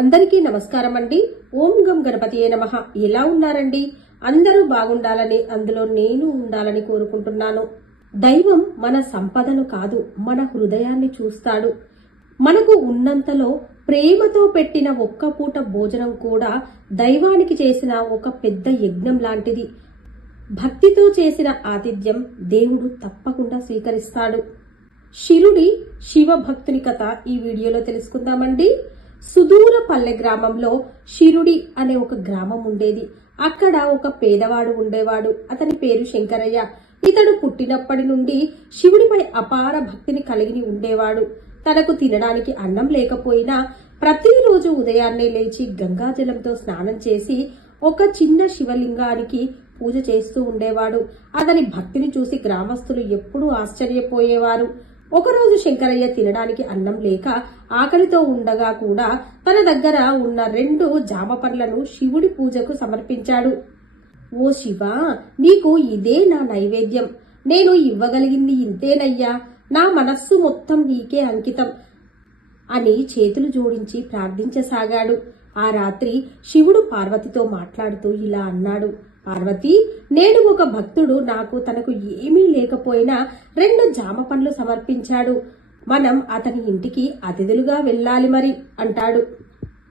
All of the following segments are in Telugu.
అందరికీ నమస్కారం అండి. ఓం గం గణపతియే నమః. ఎలా ఉన్నారండి? అందరూ బాగుండాలని, అందులో నేను ఉండాలని కోరుకుంటున్నాను. దైవం మన సంపదను కాదు, మన హృదయాన్ని చూస్తాడు. మనకు ఉన్నంతలో ప్రేమతో పెట్టిన ఒక్క పూట భోజనం కూడా దైవానికి చేసిన ఒక పెద్ద యజ్ఞం లాంటిది. భక్తితో చేసిన ఆతిథ్యం దేవుడు తప్పకుండా స్వీకరిస్తాడు. శిరుడి శివభక్తుని కథ ఈ వీడియోలో తెలుసుకుందామండి. సుదూర పల్లె గ్రామంలో శిరుడి అనే ఒక గ్రామం ఉండేది. అక్కడ ఒక పేదవాడు ఉండేవాడు. అతని పేరు శంకరయ్య. ఇతడు పుట్టినప్పటి నుండి శివుడిపై అపార భక్తిని కలిగి ఉండేవాడు. తనకు తినడానికి అన్నం లేకపోయినా ప్రతిరోజు ఉదయాన్నే లేచి గంగాజలంతో స్నానం చేసి ఒక చిన్న శివలింగానికి పూజ చేస్తూ ఉండేవాడు. అతని భక్తిని చూసి గ్రామస్తులు ఎప్పుడూ ఆశ్చర్యపోయేవారు. ఒకరోజు శంకరయ్య తినడానికి అన్నం లేక ఆకలితో ఉండగా కూడా తన దగ్గర ఉన్న 2 జామ పండ్లను శివుడి పూజకు సమర్పించాడు. ఓ శివా, నీకు ఇదే నా నైవేద్యం. నేను ఇవ్వగలిగింది ఇంతేనయ్యా. నా మనస్సు మొత్తం నీకే అంకితం అని చేతులు జోడించి ప్రార్థించసాగాడు. ఆ రాత్రి శివుడు పార్వతితో మాట్లాడుతూ ఇలా అన్నాడు. పార్వతి, నేను ఒక భక్తుడు నాకు తనకు ఏమీ లేకపోయినా 2 జామ పండ్లు సమర్పించాడు. మనం అతని ఇంటికి అతిథులుగా వెళ్ళాలి మరి అంటాడు.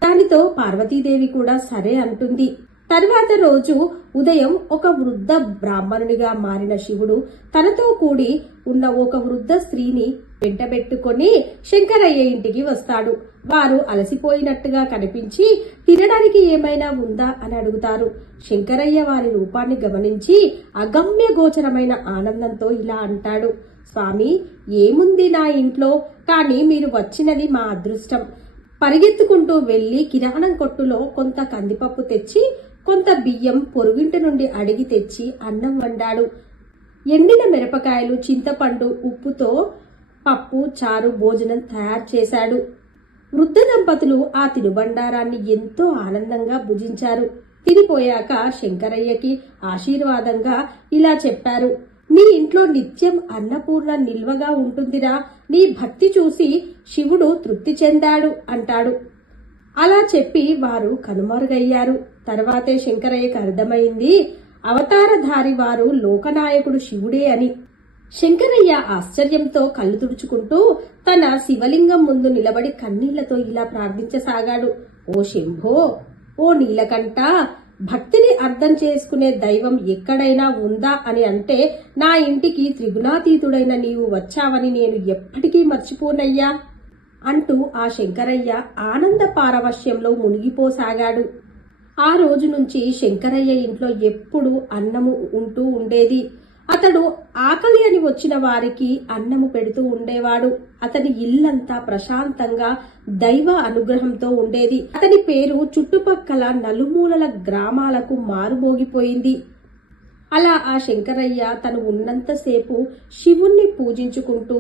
దానితో పార్వతీదేవి కూడా సరే అంటుంది. తర్వాత రోజు ఉదయం ఒక వృద్ధ బ్రాహ్మణునిగా మారిన శివుడు తనతో కూడి ఉన్న ఒక వృద్ధ స్త్రీని వెంటబెట్టుకొని శంకరయ్య ఇంటికి వస్తాడు. వారు అలసిపోయినట్టుగా కనిపించి తినడానికి ఏమైనా ఉందా అని అడుగుతారు. శంకరయ్య వారి రూపాన్ని గమనించి అగమ్య గోచరమైన ఆనందంతో ఇలా అంటాడు. స్వామి, ఏముంది నా ఇంట్లో, కానీ మీరు వచ్చినది మా అదృష్టం. పరిగెత్తుకుంటూ వెళ్లి కిరాణం కొట్టులో కొంత కందిపప్పు తెచ్చి కొంత బియ్యం పొరుగింటి నుండి అడిగి తెచ్చి అన్నం వండాడు. ఎండిన మిరపకాయలు, చింతపండు, ఉప్పుతో పప్పు చారు భోజనం తయారు చేశాడు. వృద్ధ దంపతులు ఆ తినుబండారాన్ని ఎంతో ఆనందంగా భుజించారు. తినిపోయాక శంకరయ్యకి ఆశీర్వాదంగా ఇలా చెప్పారు. నీ ఇంట్లో నిత్యం అన్నపూర్ణ నిల్వగా ఉంటుందిరా. నీ భక్తి చూసి శివుడు తృప్తి చెందాడు అంటాడు. అలా చెప్పి వారు కనుమరుగయ్యారు. తర్వాతే శంకరయ్యకు అర్థమైంది అవతారధారి వారు లోకనాయకుడు శివుడే అని. శంకరయ్య ఆశ్చర్యంతో కళ్ళు తుడుచుకుంటూ తన శివలింగం ముందు నిలబడి కన్నీళ్లతో ఇలా ప్రార్థించసాగాడు. ఓ శంభో, ఓ నీలకంఠ, భక్తిని అర్థం చేసుకునే దైవం ఎక్కడైనా ఉందా అని అంటే నా ఇంటికి త్రిగుణాతీతుడైన నీవు వచ్చావని నేను ఎప్పటికీ మర్చిపోనయ్యా అంటూ ఆ శంకరయ్య ఆనంద పారవశ్యంలో మునిగిపోసాగాడు. ఆ రోజు నుంచి శంకరయ్య ఇంట్లో ఎప్పుడూ అన్నము ఉంటూ ఉండేది. అతడు ఆకలి అని వచ్చిన వారికి అన్నము పెడుతూ ఉండేవాడు. అతని ఇల్లంతా ప్రశాంతంగా దైవ అనుగ్రహంతో ఉండేది. అతని పేరు చుట్టుపక్కల నలుమూలల గ్రామాలకు మారుమోగిపోయింది. అలా ఆ శంకరయ్య తను ఉన్నంతసేపు శివుణ్ణి పూజించుకుంటూ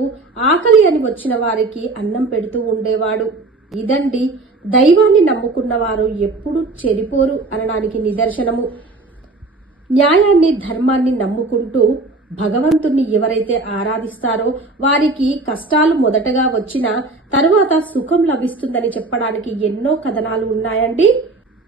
ఆకలి అని వచ్చిన వారికి అన్నం పెడుతూ ఉండేవాడు. ఇదండి దైవాన్ని నమ్ముకున్న వారు ఎప్పుడూ చెడిపోరు అనడానికి నిదర్శనము. న్యాయాన్ని, ధర్మాన్ని నమ్ముకుంటూ భగవంతుణ్ణి ఎవరైతే ఆరాధిస్తారో వారికి కష్టాలు మొదటగా వచ్చినా తరువాత సుఖం లభిస్తుందని చెప్పడానికి ఎన్నో కథనాలు ఉన్నాయండి.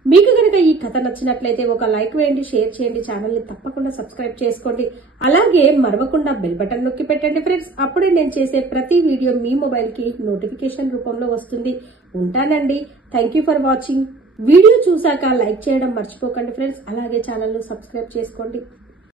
మీకు గనక ఈ కథ నచ్చినట్లయితే ఒక లైక్ వేయండి, షేర్ చేయండి, ఛానల్ ని తప్పకుండా సబ్స్క్రైబ్ చేసుకోండి. అలాగే మరవకుండా బెల్ బటన్ నొక్కి పెట్టండి ఫ్రెండ్స్. అప్పుడే నేను చేసే ప్రతి వీడియో మీ మొబైల్ కి నోటిఫికేషన్ రూపంలో వస్తుంది. ఉంటానండి. Thank you for watching. Video చూసాక లైక్ చేయడం మర్చిపోకండి ఫ్రెండ్స్. అలాగే ఛానల్ ను సబ్స్క్రైబ్ చేసుకోండి.